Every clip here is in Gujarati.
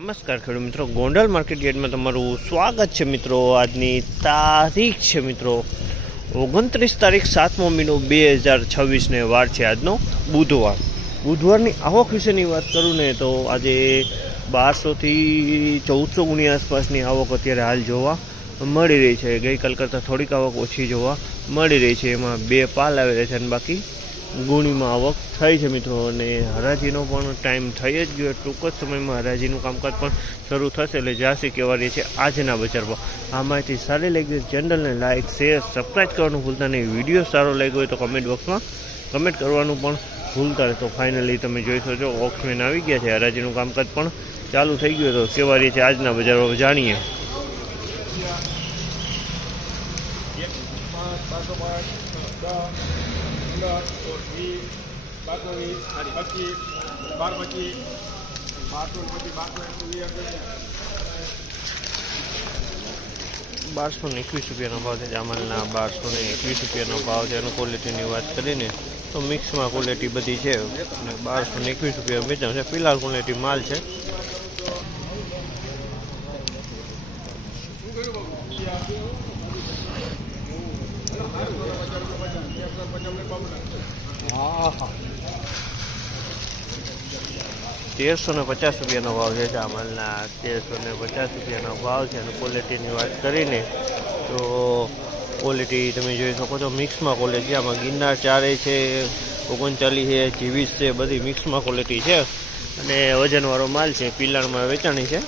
નમસ્કાર ખેડૂત મિત્રો, ગોંડલ માર્કેટ યાર્ડમાં તમારું સ્વાગત છે મિત્રો। આજની તારીખ છે મિત્રો 29 તારીખ 7મો મહિનો 2026 વાર છે આજનો બુધવારની આવક વિશેની વાત કરું ને તો આજે 1200 થી 1400 ગુણી આસપાસની આવક અત્યારે હાલ જોવા મળી રહી છે। ગઈકાલ કરતાં થોડીક આવક ઓછી જોવા મળી રહી છે। એમાં 2 પાલ આવેલા છે અને બાકી ગુણીમાં આવક થઈ છે મિત્રો। અને હરાજીનો પણ ટાઈમ થઈ જ ગયો, ટૂંક જ સમયમાં હરાજીનું કામકાજ પણ શરૂ થશે। એટલે જાસી કહેવાય છે આજના બજાર ભાવ। આ માહિતી સારી લાગી ચેનલને લાઇક શેર સબસ્ક્રાઈબ કરવાનું ભૂલતા નહીં। વિડીયો સારો લાગ્યો હોય તો કમેન્ટ બોક્સમાં કમેન્ટ કરવાનું પણ ભૂલતા નહીં। તો ફાઇનલી તમે જોઈ શકો છો ઓક્સમેન આવી ગયા છે, હરાજીનું કામકાજ પણ ચાલુ થઈ ગયું। તો કહેવાય છે આજના બજાર ભાવ જાણીએ। ₹1221 ભાવ છે જામલના। ₹1221 ભાવ છે। એનો ક્વોલિટીની વાત કરીને તો મિક્સમાં ક્વોલિટી બધી છે અને ₹1221 વેચાણ છે। પિલાર ક્વોલિટી માલ છે। ₹1350 ભાવ છે જામલના। ₹1350 ભાવ છે અને ક્વોલિટીની વાત કરીને તો ક્વોલિટી તમે જોઈ શકો છો મિક્સમાં ક્વોલિટી। આમાં ગિરનાર 4 છે, 39 છે, 24 છે, બધી મિક્સમાં ક્વોલિટી છે અને વજનવાળો માલ છે। પિલારમાં વેચાણી છે।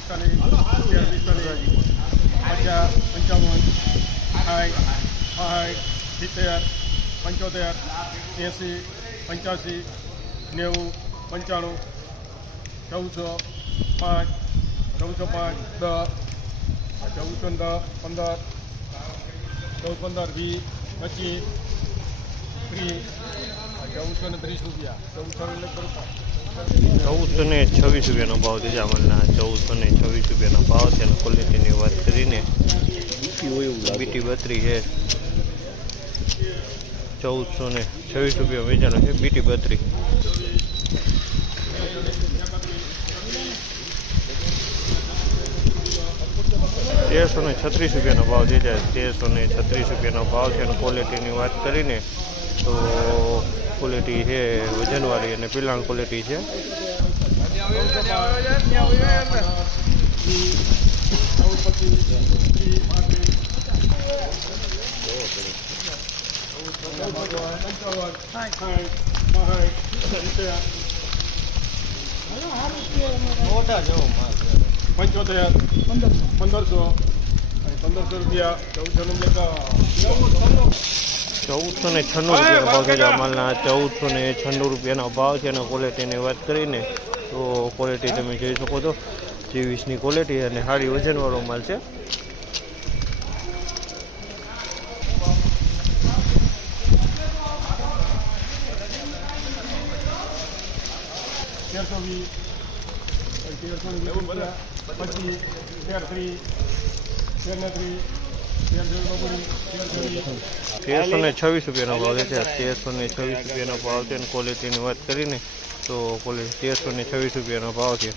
₹1426 ભાવ છે જામલના। ₹1426 ભાવ છે અને ક્વોલિટીની વાત કરીને બીટી 32 છે। ₹1426 વેચાણો છે બીટી 32। ₹1336 ભાવ છે। ₹1336 ભાવ છે અને ક્વોલિટીની વાત કરીને તો ક્વોલિટી છે વજનવાળી અને પિલાણ ક્વોલિટી છે। ₹1496 ભાવ છે જામલના। ₹1496 ભાવ છે અને ક્વોલિટીની વાત કરીને તો ક્વોલિટી તમે જોઈ શકો છો 24ની ક્વોલિટી અને સારી વજનવાળો માલ છે। ₹1326 ભાવ છે। ₹1326 ભાવ છે અને ક્વોલિટીની વાત કરીને તો ક્વોલિટી ₹1326 ભાવ છે।